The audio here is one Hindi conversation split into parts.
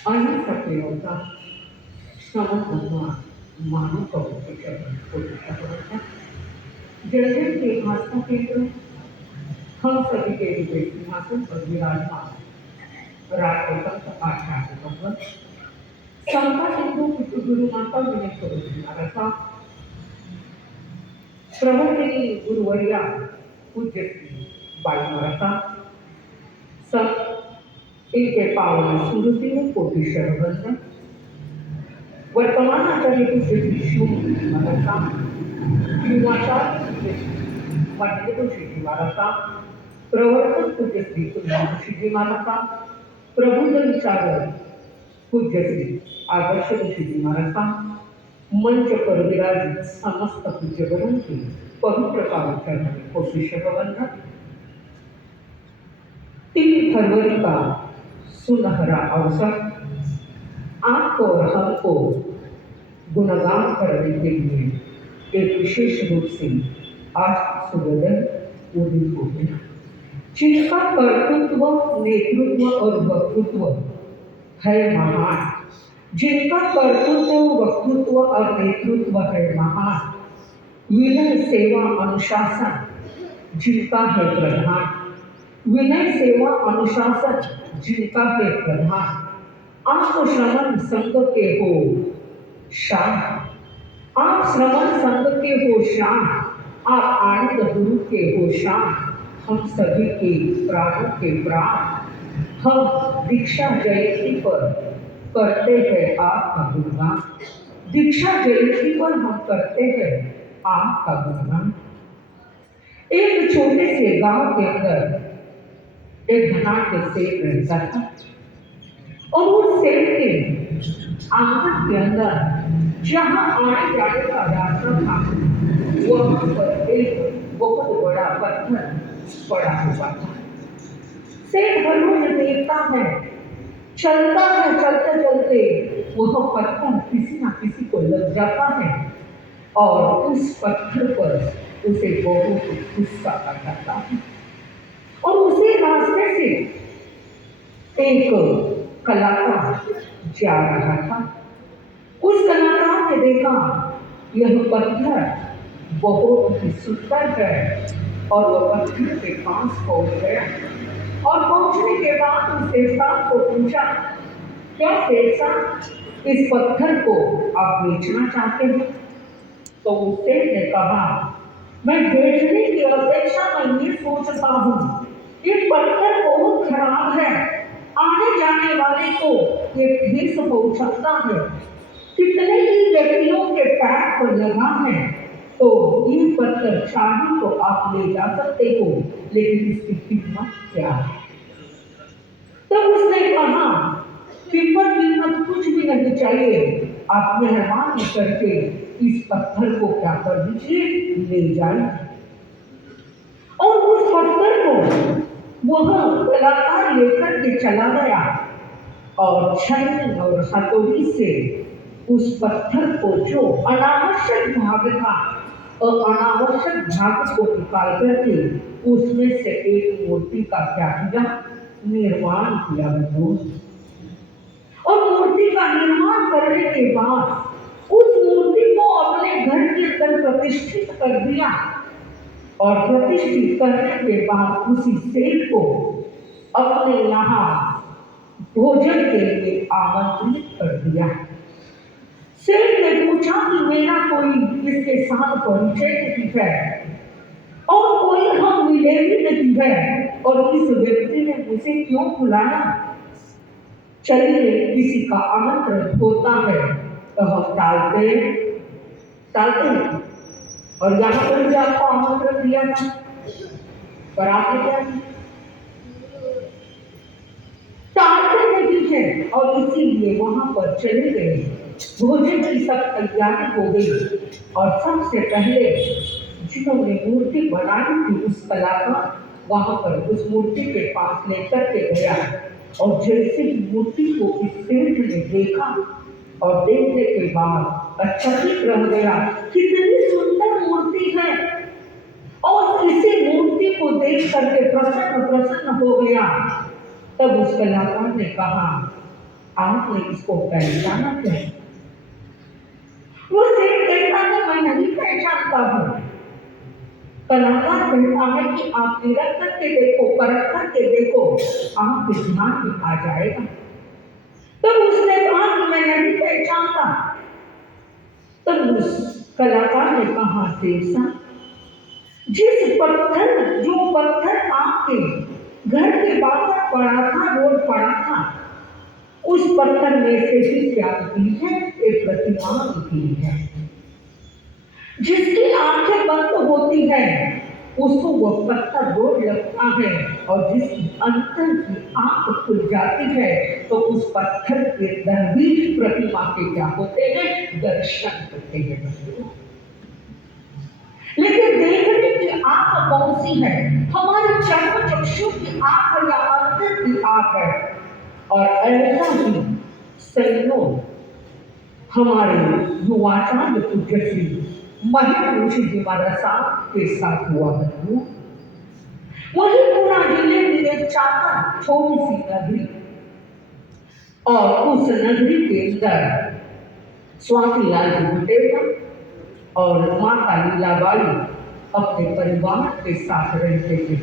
अहिंसा होता श्रमधर्म मानव कवच जड़जन के आस्था केंद्र हम सभी के लिए सिंहासन पर विराजमान राष्ट्र संत आचार्य भगवत समता सिंधु गुरु माता विनय करोगी महाराजा प्रवर्तनी गुरुवर्या पूज्य श्री बाई महाराजा सब इनके पावन स्मृति में कोटि शरणवंदन वर्तमान आचार्य पूज्य श्री शिव महाराजा युवाचार्य पूज्य श्री मध्य ऋषि महाराजा प्रवर्तक पूज्य श्री ऋषि महाराजा प्रबुद्ध विचारक पूज्य श्री आदर्श ऋषि महाराजा मंच पर विराजित समस्त पूज्यगणों की पवित्र पावन कोटि शरणवंदन 3 फरवरी का सुनहरा अवसर आपको और हमको गुणगान करने के लिए एक विशेष रूप से आज सूर्योदय उदित हो गया जिनका कर्तृत्व नेतृत्व और वक्तृत्व है महान जिनका कर्तृत्व वक्तृत्व और नेतृत्व है महान विनय सेवा अनुशासन जिनका है प्रधान विनय सेवा अनुशासन जिनका है प्रधान आप श्रमण संघ के हो शान आप श्रमण संघ के हो शान आप आनंद गुरु के हो शान हम सभी के प्राणों के प्राण हम दीक्षा जयंती पर करते हैं आपका गुणगान दीक्षा जयंती पर हम करते हैं आपका गुणगान एक छोटे से गांव के अंदर एक धनाढ्य सेठ रहता था और उस सेठ के आंगन के अंदर जहां आने जाने का रास्ता था वहां पर एक बहुत बड़ा पत्थर पड़ा हुआ था सेठ रोज देखता है चलता है चलते चलते वह पत्थर किसी ना किसी को लग जाता है और उस पत्थर पर उसे बहुत गुस्सा आ जाता है और उसी रास्ते से एक कलाकार जा रहा था उस कलाकार ने देखा यह पत्थर बहुत ही सुंदर है और वह पत्थर के पास पहुंच गया और पहुंचने के बाद उस सेठ को पूछा क्या सेठ साहब इस पत्थर को आप बेचना चाहते हैं तो उस सेठ ने कहा मैं बेचने की अपेक्षा में ये सोचता हूँ ये पत्थर बहुत खराब है आने जाने वाले को ये ठेस पहुंचाता है कितने ही व्यक्तियों के पैर पर लगा है तो ये पत्थर चाहे तो आप ले जा सकते हो लेकिन इसकी कीमत क्या है तब उसने कहा कीमत कुछ भी नहीं चाहिए आप मेहरबानी करके इस पत्थर को क्या कर दीजिए ले जाइए और उस पत्थर को वह कलाकार लेकर के चला गया और छन्नी और हथौड़ी से उस पत्थर को जो अनावश्यक भाग था और अनावश्यक भाग को निकाल करके उसमें से एक मूर्ति का क्या किया निर्माण किया और मूर्ति का निर्माण करने के बाद उस मूर्ति को अपने घर के अंदर प्रतिष्ठित कर दिया और प्रतिष्ठित करने के बाद उसी सेठ को अपने यहाँ भोजन के लिए आमंत्रित कर दिया सेठ ने पूछा कि मेरा कोई इसके साथ परिचय नहीं है और कोई हम मिले भी नहीं है और इस व्यक्ति ने मुझे क्यों बुलाया चलिए किसी का आमंत्रण होता है तो हम टालते हैं और यहाँ पर भी आपको आमंत्रण दिया था पर आपने क्या टालते नहीं है और इसीलिए वहां पर चले गए भोजन की सब तैयारी हो गई और सबसे पहले जिन्होंने मूर्ति बनाई थी उस कलाकार वहां पर उस मूर्ति के पास लेकर के गया और जैसे ही मूर्ति को इस सेठ ने देखा और देखने के बाद अचकित रह गया कितनी सुंदर मूर्ति है और इसी मूर्ति को देख करके प्रसन्न हो गया तब उस कलाकार ने कहा आपने इसको पहचाना क्या? वो सेठ कहता है मैं नहीं पहचानता हूँ। कलाकार कहता है कि आप निरख करके देखो, परख करके देखो, आपके ध्यान में आ जाएगा। तो उसने कहा कि मैं नहीं पहचानता। तब उस कलाकार ने कहा सेठ साहब, जो पत्थर आपके घर के बाहर पड़ा था, रोड पड़ा था, उस पत्थर में से भी क्या निकली है? एक प्रतिमा निकली है। जिसकी आंखें बंद होती है उसको वो पत्थर रोड लगता है, और जिसकी अंतर की आंख खुल जाती है तो उस पत्थर के दरबीज प्रतिमा के क्या होते हैं? दर्शन होते हैं। लेकिन देखने की आंख कौन सी है? हमारे चर्म चक्षु की आंख या अंतर की आंख है। और ऐसा ही संयोग हमारे युवाचार्य पूज्य श्री महिला ऋषि जी महाराज साहब के साथ हुआ है। वही पूरा जिले में एक चाकर छोटी सी नगरी, और उस नगरी के अंदर स्वामी लाल जी बुटेगा और माता लीलाबाई अपने परिवार के साथ रहते थे।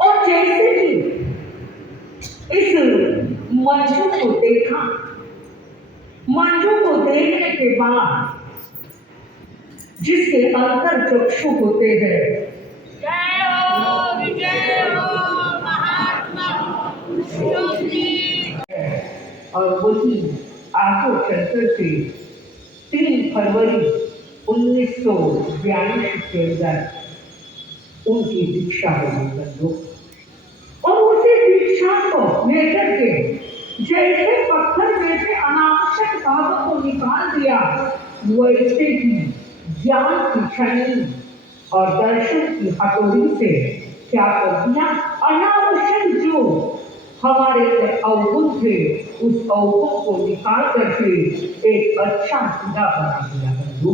और जैसे ही इस मंजू को देखा, मंजू को देखने के बाद जिसके अंतर चक्षु होते हैं, जय हो महात्मा और वही आगो चलकर के 3 फरवरी 1942 के अंदर उनकी दीक्षा हुई बंधु। और उसी दीक्षा को लेकर के जैसे पत्थर में से अनावश्यक भागों को निकाल दिया, वैसे ही ज्ञान की छड़ी और दर्शन की हथौड़ी से क्या कर दिया? अनावश्यक जो हमारे अवगुण थे उस अवगुण को निकाल करके एक अच्छा सीधा बना दिया बंधु।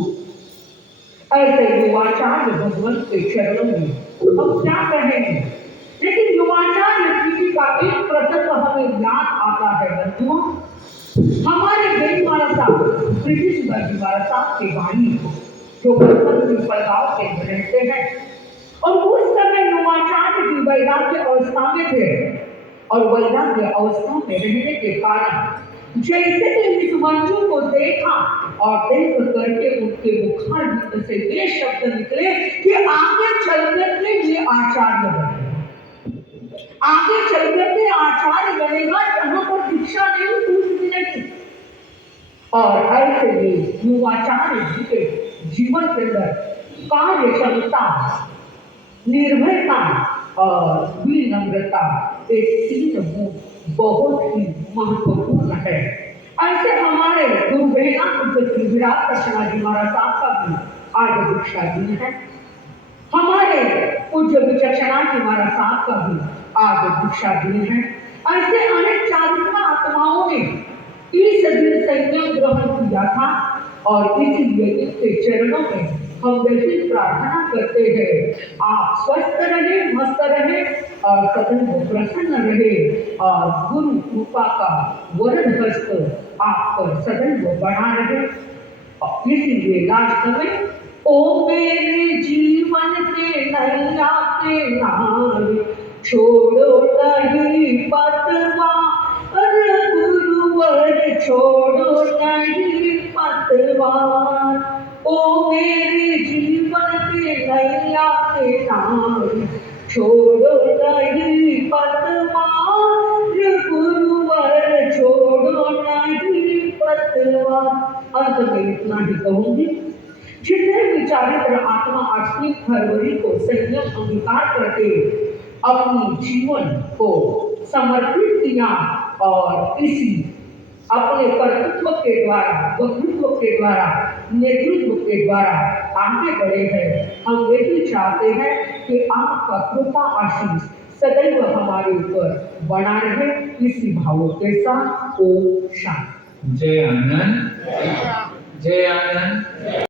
ऐसे युवाचार्य भगवंत के चरणों में हम क्या कहेंगे? लेकिन युवाचार्य पीढ़ी का एक प्रसंग हमें याद आता है बंधुओं। हमारे बेट महाराज साहब, ब्रिटिश महाराज साहब के वाणी जो पीपल गांव के रहते हैं, और उस समय युवाचार्य की वैराग्य अवस्था में थे, और वैराग्य अवस्था में रहने के कारण जैसे ही इस मंजू को देखा और देख करके उनके मुखार से ये शब्द निकले कि आगे चलकर के ये आचार्य बनेगा, आगे चलकर के आचार्य बनेगा, जहां पर दीक्षा नहीं कुछ भी नहीं। और ऐसे में युवाचार्य जी के जीवन के अंदर कार्य क्षमता, निर्भयता और विनम्रता एक 3 गुण बहुत ही महत्वपूर्ण है। ऐसे हमारे गुरु बेहना पूज्य विराट कृष्णा जी महाराज साहब का भी आज दीक्षा दिन है। हमारे पूज्य विचक्षणा जी महाराज साहब का भी आज दीक्षा दिन है। ऐसे अनेक चारित्रा आत्माओं ने इस दिन संयम ग्रहण किया था, और इसलिए इनके चरणों में हम यही प्रार्थना करते हैं, आप स्वस्थ रहे, मस्त रहे और सदैव प्रसन्न रहे, और गुरु कृपा का वरद हस्त आप पर सदैव बना रहे। इसीलिए लास्ट में ओ मेरे जीवन के नैया के नारे छोड़ो नहीं पतवार, गुरुवर छोड़ो नहीं पतवार। ओ मेरे जीवन के नैया के नारे छोड़ो नहीं पतवार, गुरुवर छोड़ो नहीं पतवार। अंत में इतना ही कहूंगी, जितने भी चारित्र आत्मा 8 फरवरी को संयम अंगीकार करके अपनी जीवन को समर्पित किया और इसी अपने कर्तृत्व के द्वारा, वक्तृत्व के द्वारा, नेतृत्व के द्वारा आगे बढ़े हैं, हम यही चाहते हैं कि आपका कृपा आशीष सदैव हमारे ऊपर बना रहे। इसी भावों के साथ ओम शांति। जय आनंद, जय आनंद।